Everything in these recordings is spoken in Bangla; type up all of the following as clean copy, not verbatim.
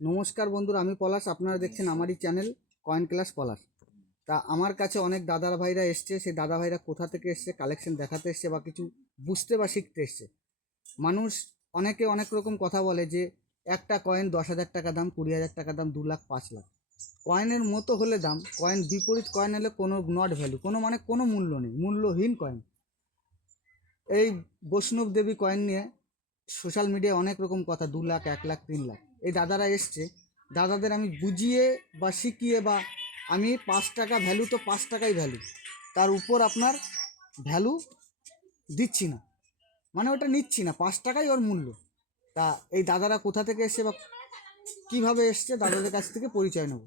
নমস্কার বন্ধুরা, আমি পলাশ। আপনারা দেখছেন আমারই চ্যানেল কয়েন ক্লাস পলাশ। তা আমার কাছে অনেক দাদার ভাইরা এসছে। সেই দাদা ভাইরা কোথা থেকে এসছে, কালেকশন দেখাতে এসছে বা কিছু বুঝতে বা শিখতে এসছে। মানুষ অনেকে অনেক রকম কথা বলে যে একটা কয়েন 10,000 টাকা দাম, 20,000 টাকা দাম, 2 লাখ 5 লাখ। কয়েনের মতো হলে দাম, কয়েন বিপরীত কয়েন হলে কোনো নট ভ্যালু, কোনো মূল্য নেই, মূল্যহীন কয়েন। এই বৈষ্ণব দেবী কয়েন নিয়ে সোশ্যাল মিডিয়ায় অনেক রকম কথা, 2 লাখ, 1 লাখ, 3 লাখ। এই দাদারা এসছে, দাদাদের আমি বুঝিয়ে বা শিখিয়ে বা আমি 5 টাকা ভ্যালু তো 5 টাকাই ভ্যালু, তার উপর আপনার ভ্যালু দিচ্ছি না, মানে ওটা নিচ্ছি না, 5 টাকাই ওর মূল্য। তা এই দাদারা কোথা থেকে এসছে বা কীভাবে এসছে, দাদাদের কাছ থেকে পরিচয় নেব।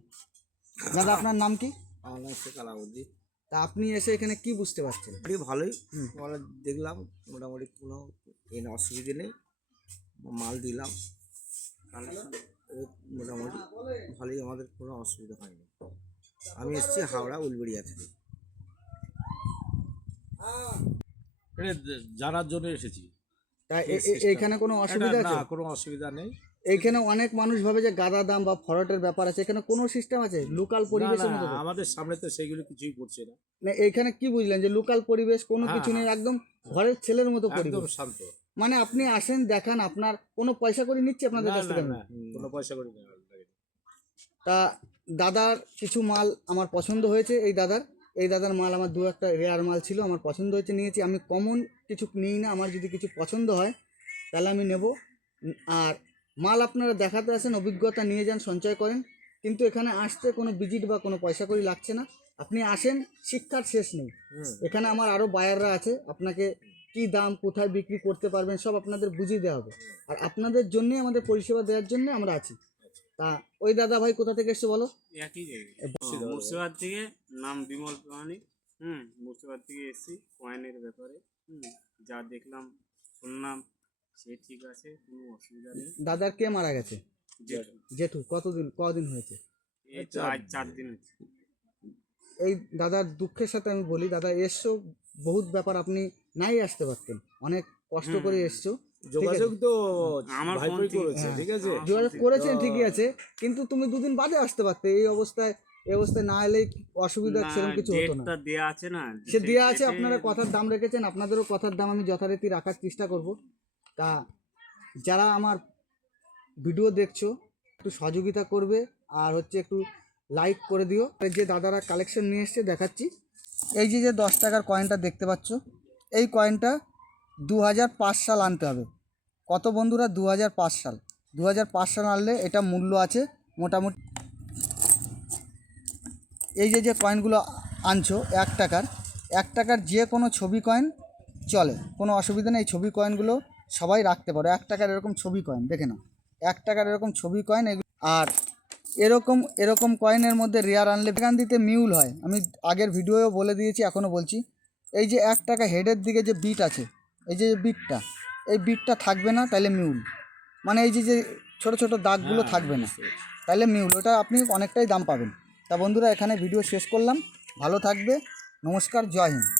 দাদা, আপনার নাম কি? আমার নাম শেখ আলাউদ্দিন। তা আপনি এসে এখানে কি বুঝতে পারছেন? মোটামুটি ভালোই আমরা দেখলাম, মোটামুটি কোনো অসুবিধে নেই, মাল দিলাম, মোটামুটি ভালোই, আমাদের কোনো অসুবিধা হয়নি। আমি এসেছি হাওড়া উলবেড়িয়া থেকে। জানার জন্য এসেছি। তা এখানে কোনো অসুবিধা আছে? না, কোনো অসুবিধা নেই। এইখানে অনেক মানুষ ভাবে যে গাদা দাম বা ফরটের ব্যাপার আছে, এখানে কোনো সিস্টেম আছে লোকাল পরিবেশের মতো? আমাদের সামনে তো সেইগুলো কিছুই পড়ছে না। না, এইখানে কি বুঝলেন যে লোকাল পরিবেশ, কোনো কিছু নেই, একদম ঘরের ছেলের মতো একদম পরিবেশ, শান্ত। মানে আপনি আসেন, দেখান, আপনার কোনো পয়সা করে নিচ্ছে আপনাদের কাছ থেকে? না, কোনো পয়সা করি না। তা দাদার কিছু মাল আমার পছন্দ হয়েছে। এই দাদার মাল আমার 2-1টা রেয়ার মাল ছিল, আমার পছন্দ হয়েছে, নিয়েছি। আমি কমন কিছু নিই না, আমার যদি কিছু পছন্দ হয় তাহলে আমি নেব। আর মাল আপনারা দেখাতে আসেন, অভিজ্ঞতা নিয়ে যান, সঞ্চয় করেন, কিন্তু এখানে আসতে কোনো ভিজিট বা কোনো পয়সা করি লাগছে না। আপনি আসেন, শিক্ষার শেষ নেই। এখানে আমার আরও বায়াররা আছে, আপনাকে কি দাম, কোথায় বিক্রি করতে পারবেন, সব আপনাদের বুঝিয়ে দেওয়া হবে। আর আপনাদের জন্যই, আমাদের পরিষেবা দেওয়ার জন্য আমরা আছি। তা ওই দাদা ভাই কোথা থেকে এসছে বলো? একই জায়গায়, মুর্শিদাবাদ থেকে। নাম বিমল প্রামাণিক। মুর্শিদাবাদ থেকে এসেছি কয়েনের ব্যাপারে। যা দেখলাম, শুনলাম, সে ঠিক আছে, কোনো অসুবিধা নেই। দাদার কে মারা গেছে? জেঠু। জেঠু। কদিন হয়েছে? এই তো আজ 4 দিন হচ্ছে। এই দাদার দুঃখের সাথে আমি বলি, দাদা এসছো, বহুত ব্যাপার, আপনি নাই আসতে পারতেন, অনেক কষ্ট করে এসছো, যোগাযোগ তো আমার ভাইপোই ফোন করেছে, থেকে- ঠিক আছে। যোগাযোগ করেছেন ঠিকই আছে, কিন্তু তুমি 2 দিন বাদে আসতে পারতে। এই অবস্থায় না এলে অসুবিধা না, সেরকম কিছু হতো না। ডেটটা দেয়া আছে না, সে দেওয়া আছে, ডেটে- আপনারা কথার দাম রেখেছেন, আপনাদেরও কথার দাম আমি যথারীতি রাখার চেষ্টা করব। তা যারা আমার ভিডিও দেখছো, একটু সহযোগিতা করবে, আর হচ্ছে একটু লাইক করে দিও। যে দাদারা কালেকশন নিয়ে এসছে দেখাচ্ছি। এই যে 10 টাকার কয়েনটা দেখতে পাচ্ছ, এই কয়েনটা 2005 সাল আনতে হবে। কত বন্ধুরা? 2005 সাল। 2005 সাল আনলে এটা মূল্য আছে মোটামুটি। এই যে কয়েনগুলো আনছো 1 টাকার যে কোনো ছবি কয়েন চলে, কোনো অসুবিধা নেই। ছবি কয়েনগুলো সবাই রাখতে পারো। 1 টাকার এরকম ছবি কয়েন দেখে নাও, 1 টাকার এরকম ছবি কয়েন এগুলো। আর এরকম কয়েনের মধ্যে রেয়ার আনলে এখান দিতে মিউল হয়। আমি আগের ভিডিওও বলে দিয়েছি, এখনও বলছি। এই যে 1 টাকা হেডের দিকে যে বিট আছে, এই যে বিটটা, এই বিটটা থাকবে না, তাহলে মিউল। মানে এই যে ছোটো ছোটো দাগগুলো থাকবে না, তাহলে মিউল। ওটা আপনি অনেকটাই দাম পাবেন। তা বন্ধুরা, এখানে ভিডিও শেষ করলাম। ভালো থাকবে, নমস্কার, জয় হিন্দ।